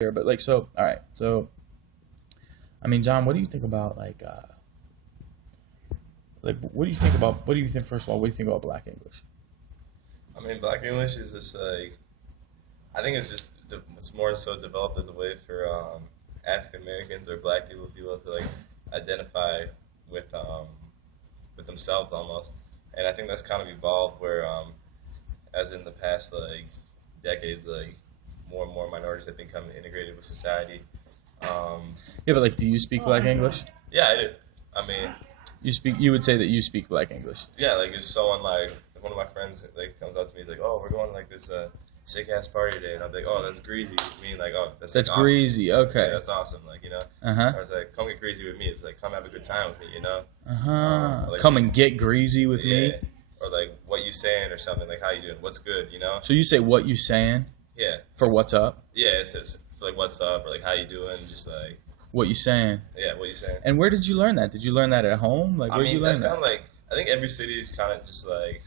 here, but like, so, all right. So, I mean, John, what do you think about what do you think about, what do you think, first of all, what do you think about Black English? I mean, Black English is just like, I think it's more so developed as a way for African Americans or Black people, if you will, to like identify with with themselves almost. And I think that's kind of evolved where, as in the past like decades, like more and more minorities have become integrated with society. Um, Yeah, but like, do you speak Black English? yeah, I do. I mean, You would say that you speak Black English. yeah, like if someone like if one of my friends like comes up to me, he's like, "Oh, we're going to like this sick ass party today," and I'm like, "Oh, that's greasy." I mean, like, "Oh, that's like, That's awesome." greasy. Yeah, Okay. that's awesome. Like, Uh huh. I was like, "Come get greasy with me." It's like, "Come have a good time with me." Uh huh. Like, Come and get greasy with yeah, me. or like what you saying or something like how you doing, what's good. So you say what you saying Yeah, for what's up? yeah. It's like what's up or like how you doing, just like What you saying? yeah, what you saying. And where did you learn that? Did you learn that at home? Like, I where did you mean, learn that's kind that? of like I think every city is kind of just like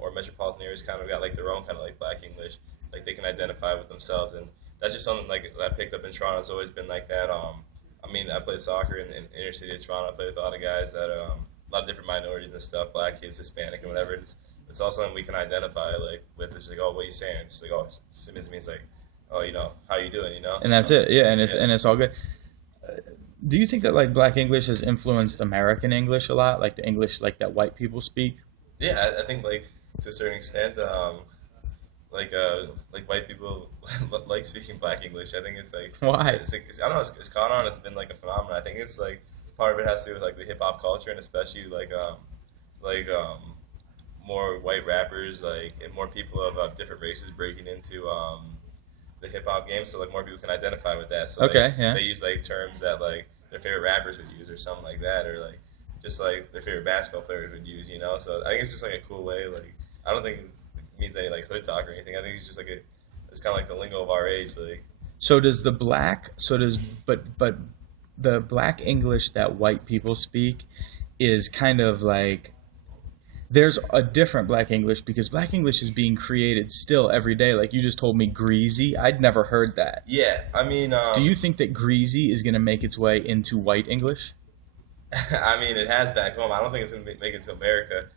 or metropolitan areas kind of got like their own kind of like Black English, like they can identify with themselves, and that's just something like I picked up in Toronto. It's always been like that. I mean, I played soccer in inner city of Toronto. I played with a lot of guys that a lot of different minorities and stuff, Black kids, Hispanic, and whatever. It's also something we can identify like with. It's like, oh, what are you saying? It's like, oh, it means like, oh, how you doing. And that's it. Yeah, and it's Yeah. and it's all good. Do you think that like Black English has influenced American English a lot, like the English like that white people speak? Yeah, I think like to a certain extent, like white people like speaking Black English. I think it's like Why? I don't know. It's caught on. It's been like a phenomenon. I think it's like part of it has to do with like the hip hop culture and especially like more white rappers like and more people of different races breaking into the hip hop game. So like more people can identify with that. So Okay, like, yeah. they use like terms that like their favorite rappers would use or something like that, or like just like their favorite basketball players would use. So I think it's just like a cool way. Like I don't think it means any like hood talk or anything. I think it's just like it's kind of like the lingo of our age. Like So does the black so does but the Black English that white people speak is kind of like there's a different Black English because Black English is being created still every day. Like you just told me greasy. I'd never heard that. yeah, I mean, Do you think that greasy is going to make its way into white English? I mean, it has back home. I don't think it's gonna make it to America.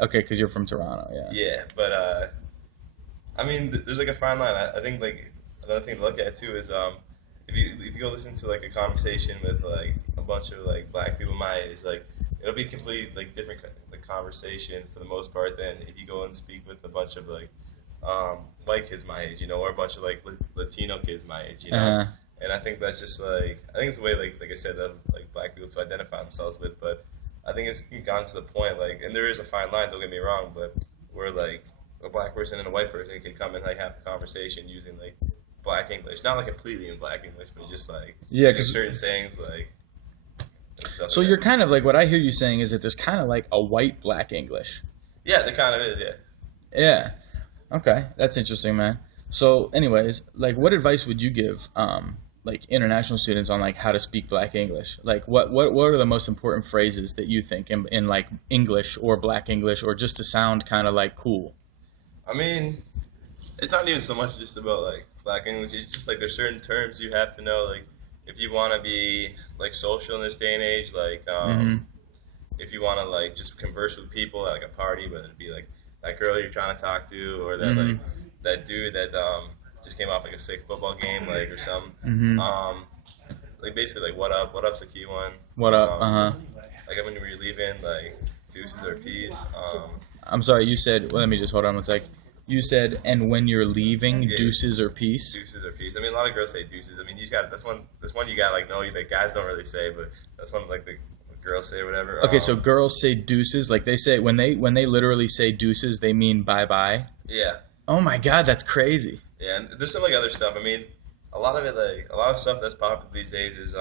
Okay, because you're from Toronto, yeah. Yeah, but I mean, there's like a fine line. I think like another thing to look at too is if you go listen to like a conversation with like a bunch of like Black people my age, like it'll be completely like different like conversation for the most part than if you go and speak with a bunch of like white kids my age, or a bunch of like Latino kids my age. Uh-huh. And I think that's just like I think it's the way like I said that like Black people to identify themselves with, but I think it's gotten to the point like, and there is a fine line. Don't get me wrong, but where like a Black person and a white person can come and like have a conversation using like Black English, not like completely in Black English, but just like Yeah, using 'cause- certain sayings like and stuff. So like you're that. kind of like what I hear you saying is that there's kind of like a white Black English. Yeah, there kind of is. Yeah. Yeah. Okay, that's interesting, man. So, anyways, like, what advice would you give, like, international students on like how to speak Black English? Like, what are the most important phrases that you think in like English or Black English or just to sound kind of like cool? I mean, it's not even so much just about like Black English. It's just like there's certain terms you have to know. Like if you want to be like social in this day and age, like if you want to like just converse with people at like a party, whether it be like that girl you're trying to talk to or that like that dude that just came off like a sick football game, like or something. Like basically like what up's the key one. What up? Like when you're leaving, like deuces or peace. I'm sorry, you said. Well, let me just hold on one sec. You said, and when you're leaving, Yeah. deuces or peace. Deuces or peace. I mean, a lot of girls say deuces. I mean, you just got that's one you got like no, you like guys don't really say, but that's one like the girls say or whatever. Okay, so girls say deuces, like they say when they literally say deuces, they mean bye bye. yeah, Oh my God, that's crazy. yeah. And there's some like other stuff. I mean, a lot of it like a lot of stuff that's popular these days is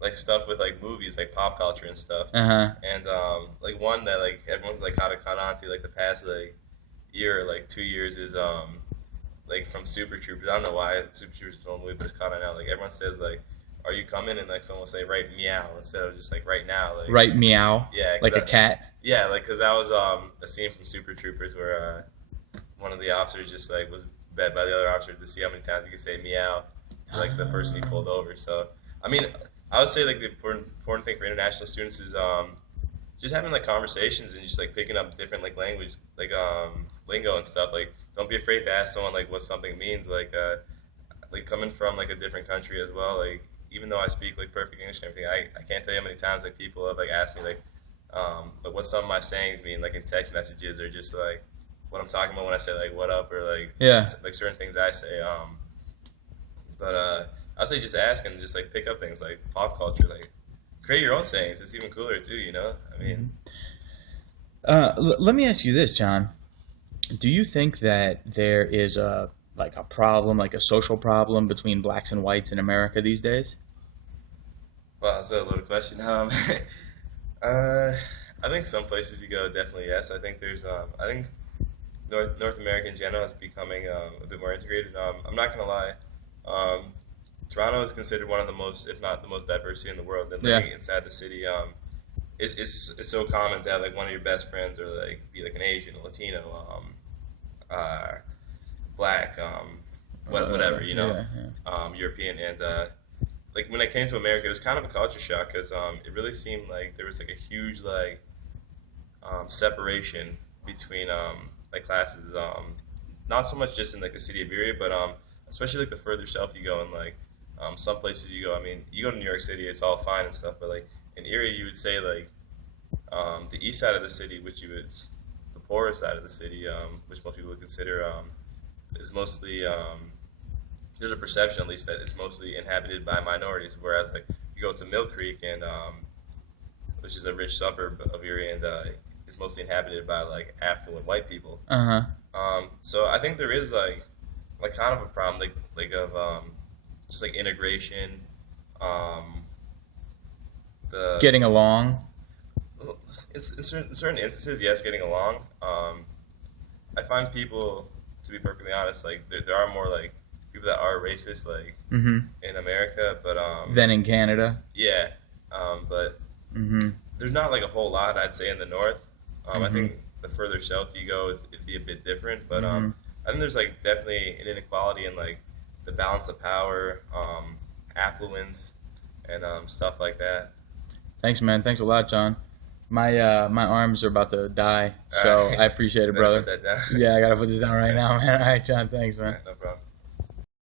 like stuff with like movies, like pop culture and stuff. And like one that like everyone's like how to caught on to like the past like year or like 2 years is like from Super Troopers. I don't know why Super Troopers is a movie, but it's caught on now. Like everyone says like, "Are you coming?" and like someone will say right meow instead of just like right now. Like Right, meow. Yeah, Like a that- cat. yeah, like because that was a scene from Super Troopers where one of the officers just like was bet by the other officer to see how many times he could say meow to like the person he pulled over. So I mean, I would say like the important thing for international students is just having like conversations and just like picking up different like language, like lingo and stuff. Like don't be afraid to ask someone like what something means. Like coming from like a different country as well. Like even though I speak like perfect English and everything, I can't tell you how many times like people have like asked me like what some of my sayings mean, like in text messages, or just like what I'm talking about when I say like what up, or like like certain things I say. But I'd say just ask and just like pick up things like pop culture, like create your own sayings. It's even cooler too, you know. I mean, let me ask you this, John. Do you think that there is a problem, like a social problem between blacks and whites in America these days? well, that's a loaded question. I think some places you go, definitely yes. I think there's I think North America in general is becoming a bit more integrated. I'm not gonna lie. Toronto is considered one of the most, if not the most diverse city in the world. And living inside the city, it's so common to have like one of your best friends, or like be like an Asian, a Latino, black, whatever, you know, European. And like when I came to America, it was kind of a culture shock because it really seemed like there was like a huge like separation between like classes. Not so much just in like the city of Erie, but especially like the further south you go, and like some places you go. I mean, you go to New York City, it's all fine and stuff, but like in Erie, you would say like the east side of the city, which is the poorer side of the city, which most people would consider is mostly there's a perception at least that it's mostly inhabited by minorities, whereas like you go to Mill Creek, and which is a rich suburb of Erie, and it's mostly inhabited by like affluent white people. So I think there is like kind of a problem like of just like integration, the Getting along. in certain instances, yes, getting along. I find people, to be perfectly honest, like there are more like people that are racist like in America, but Than in Canada. yeah, but there's not like a whole lot, I'd say, in the north. I think the further south you go, it'd be a bit different, but I think there's like definitely an inequality in like the balance of power, affluence, and stuff like that. Thanks, man. Thanks a lot, John. My arms are about to die, so I appreciate it, brother. Put that down. Yeah, I gotta put this down right now, man. All right, John. Thanks, man. No problem.